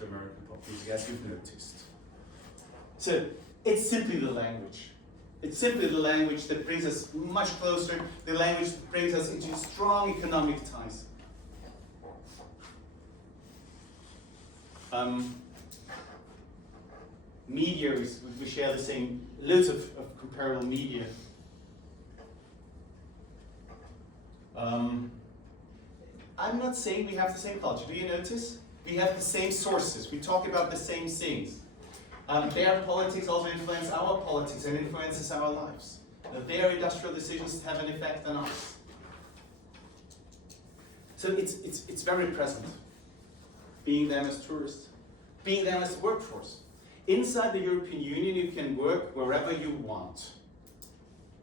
to American pop music, as you've noticed. So it's simply the language. It's simply the language that brings us much closer, the language that brings us into strong economic ties. Media, we share the same, loads of comparable media. I'm not saying we have the same culture. Do you notice? We have the same sources. We talk about the same things. Their politics also influence our politics and influences our lives. Their industrial decisions have an effect on us. So it's very present. Being them as tourists, being them as workforce. Inside the European Union, you can work wherever you want.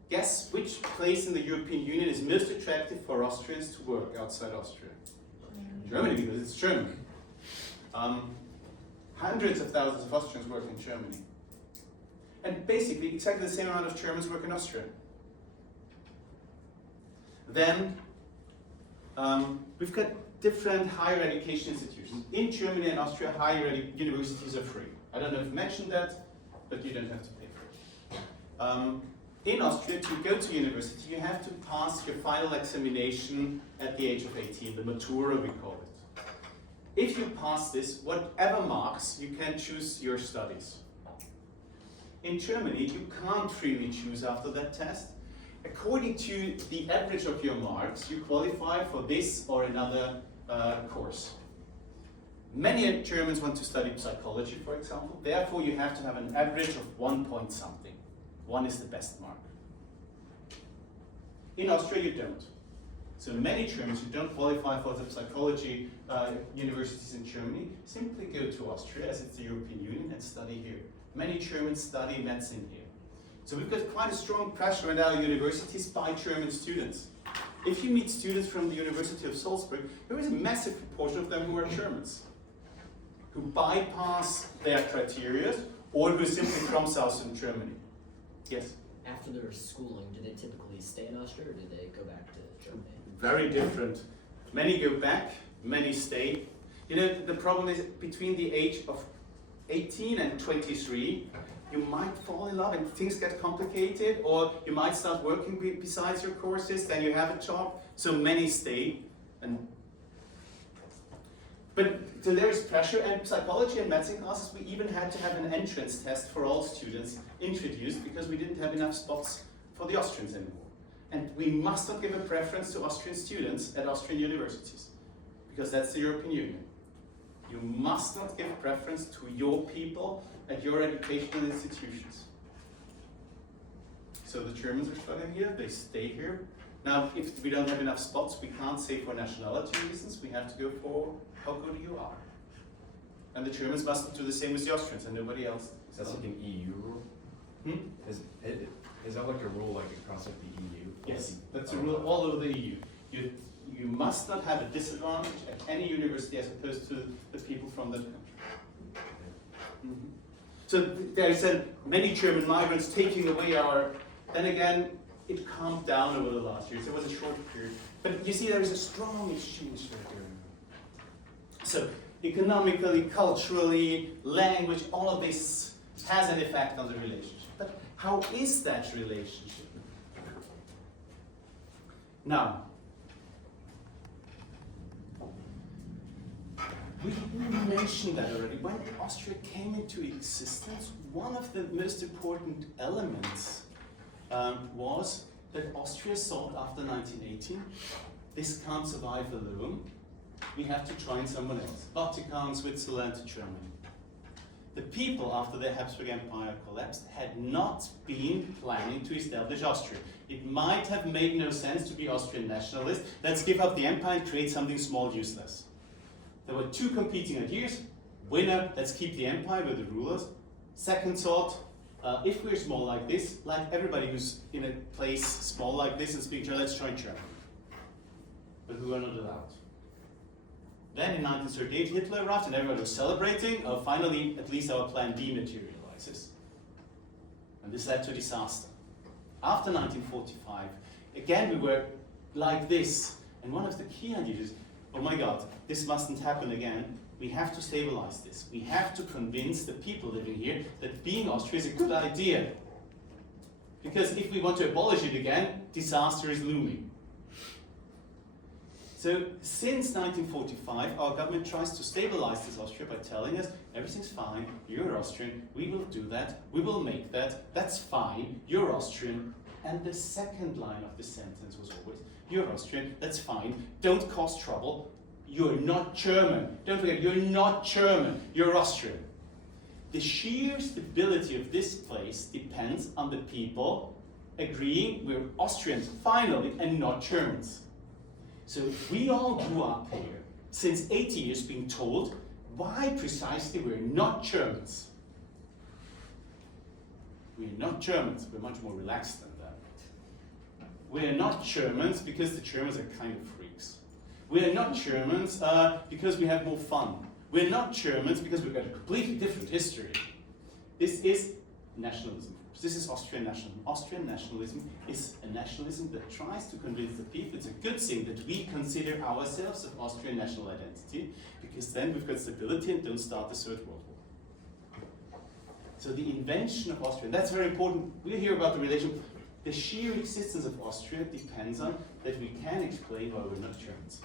Guess which place in the European Union is most attractive for Austrians to work outside Austria? Germany, because it's Germany. Hundreds of thousands of Austrians work in Germany. And basically, exactly the same amount of Germans work in Austria. Then, we've got different higher education institutions. In Germany and Austria, higher universities are free. I don't know if I mentioned that, but you don't have to pay for it. In Austria, to go to university, you have to pass your final examination at the age of 18, the Matura we call it. If you pass this, whatever marks, you can choose your studies. In Germany, you can't freely choose after that test. According to the average of your marks, you qualify for this or another course. Many Germans want to study psychology, for example. Therefore, you have to have an average of 1 point something. 1 is the best mark. In Austria, you don't. So many Germans who don't qualify for the psychology universities in Germany simply go to Austria, as it's the European Union, and study here. Many Germans study medicine here. So we've got quite a strong pressure at our universities by German students. If you meet students from the University of Salzburg, there is a massive proportion of them who are Germans, who bypass their criteria, or who are simply from southern Germany. Yes? After their schooling, do they typically stay in Austria, or do they go back to Germany? Very different. Many go back, many stay. You know, the problem is between the age of 18 and 23, you might fall in love and things get complicated, or you might start working besides your courses, then you have a job, so many stay. So there is pressure, and psychology and medicine classes, we even had to have an entrance test for all students introduced because we didn't have enough spots for the Austrians anymore. And we must not give a preference to Austrian students at Austrian universities, because that's the European Union. You must not give preference to your people at your educational institutions. So the Germans are studying here, they stay here. Now, if we don't have enough spots, we can't say for nationality reasons, we have to go for how good you are. And the Germans mustn't do the same as the Austrians, and nobody else. Is that like an EU rule? Is that like a rule like across like the EU? Yes, that's a rule all over the EU. You must not have a disadvantage at any university as opposed to the people from that country. Mm-hmm. So there's many German migrants taking away our, then again, it calmed down over the last years. There was a short period. But you see there is a strong exchange there. So economically, culturally, language, all of this has an effect on the relationship. But how is that relationship? Now, we mentioned that already. When Austria came into existence, one of the most important elements was that Austria thought after 1918, this can't survive alone. We have to join someone else. Vatican, Switzerland, Germany. The people, after the Habsburg Empire collapsed, had not been planning to establish Austria. It might have made no sense to be Austrian nationalist. Let's give up the empire and create something small, useless. There were two competing ideas. Winner, let's keep the empire with the rulers. Second thought, if we're small like this, like everybody who's in a place small like this and speak German, let's join Germany. But we were not allowed. Then in 1938, Hitler arrived and everybody was celebrating. Finally, at least our plan D materializes. And this led to disaster. After 1945, again we were like this. And one of the key ideas is, oh my God, this mustn't happen again. we have to stabilize this. We have to convince the people living here that being Austria is a good idea. Because if we want to abolish it again, disaster is looming. So since 1945, our government tries to stabilize this Austria by telling us, everything's fine, you're Austrian, we will do that, we will make that, that's fine, you're Austrian. And the second line of the sentence was always, you're Austrian, that's fine, don't cause trouble, you're not German. Don't forget, you're not German, you're Austrian. The sheer stability of this place depends on the people agreeing we're Austrians, finally, and not Germans. So we all grew up here, since 80 years, being told why precisely we're not Germans. We're not Germans, we're much more relaxed than that. We're not Germans because the Germans are kind of freaks. We're not Germans because we have more fun. We're not Germans because we've got a completely different history. This is nationalism. This is Austrian nationalism. Austrian nationalism is a nationalism that tries to convince the people it's a good thing that we consider ourselves of Austrian national identity, because then we've got stability and don't start the Third World War. So the invention of Austria, that's very important. We'll hear about the relation. The sheer existence of Austria depends on that we can explain why we're not Germans.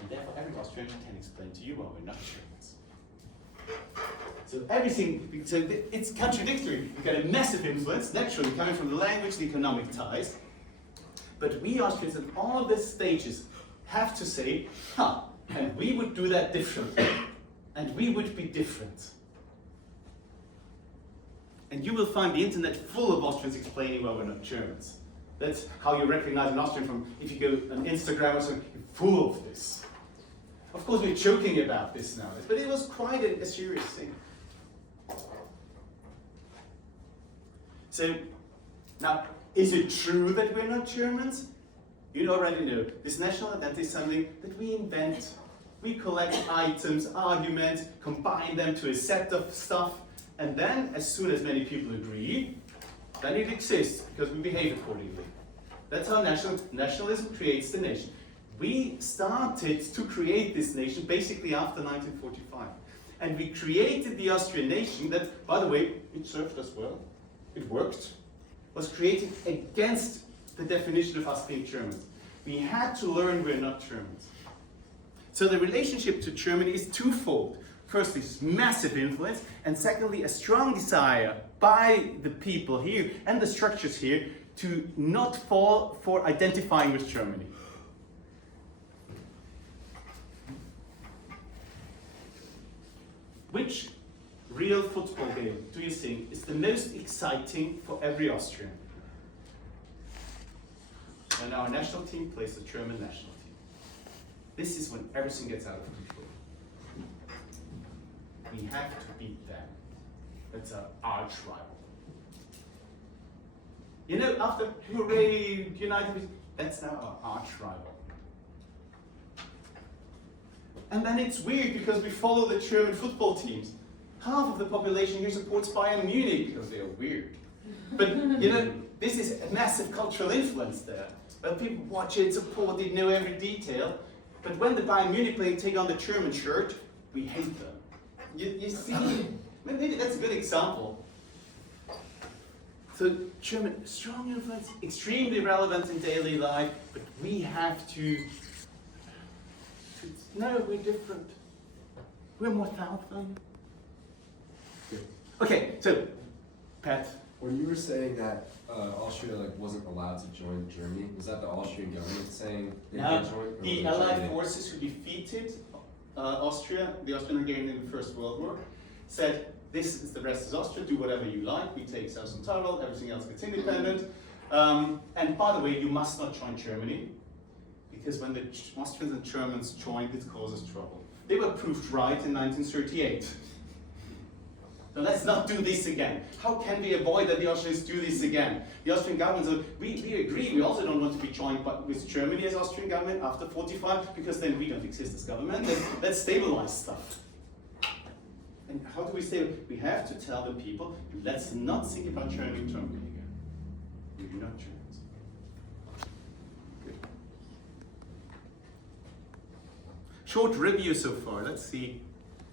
And therefore every Austrian can explain to you why we're not Germans. So everything, so it's contradictory. We've got a massive influence, naturally, coming from the language, the economic ties. But we Austrians at all the stages have to say, and we would do that differently. And we would be different. And you will find the internet full of Austrians explaining why we're not Germans. That's how you recognize an Austrian from, if you go on Instagram or something, full of this. Of course, we're joking about this nowadays, but it was quite a serious thing. So, now, is it true that we're not Germans? You already know, this national identity is something that we invent. We collect items, arguments, combine them to a set of stuff, and then, as soon as many people agree, then it exists, because we behave accordingly. That's how nationalism creates the nation. We started to create this nation basically after 1945. And we created the Austrian nation that, by the way, it served us well. It worked. Was created against the definition of us being Germans. We had to learn we're not Germans. So the relationship to Germany is twofold. Firstly, this massive influence, and secondly, a strong desire by the people here and the structures here to not fall for identifying with Germany. Which real football game do you think is the most exciting for every Austrian? When our national team plays the German national team. This is when everything gets out of control. We have to beat them. That's our arch rival. You know, after hooray, United, that's now our arch rival. And then it's weird because we follow the German football teams. Half of the population here supports Bayern Munich because they are weird. But you know, this is a massive cultural influence there. Well, people watch it, support it, know every detail. But when the Bayern Munich players take on the German shirt, we hate them. You see, maybe that's a good example. So German, strong influence, extremely relevant in daily life, but we have to no, we're different. We're more southern. Okay, so, Pat. When you were saying that Austria wasn't allowed to join Germany, was that the Austrian government saying they can't join? The Allied forces who defeated Austria, the Austrian-Hungarian in the First World War, said, this is the rest is Austria, do whatever you like, we take Salzburg, everything else gets independent. And by the way, you must not join Germany, because when the Austrians and Germans joined, it causes trouble. They were proved right in 1938. So let's not do this again. How can we avoid that the Austrians do this again? The Austrian government said, we agree, we also don't want to be joined with Germany as Austrian government after 45, because then we don't exist as government. Let's stabilize stuff. And how do we stabilize? We have to tell the people, let's not think about joining Germany again. We're not Germans. short review so far. Let's see.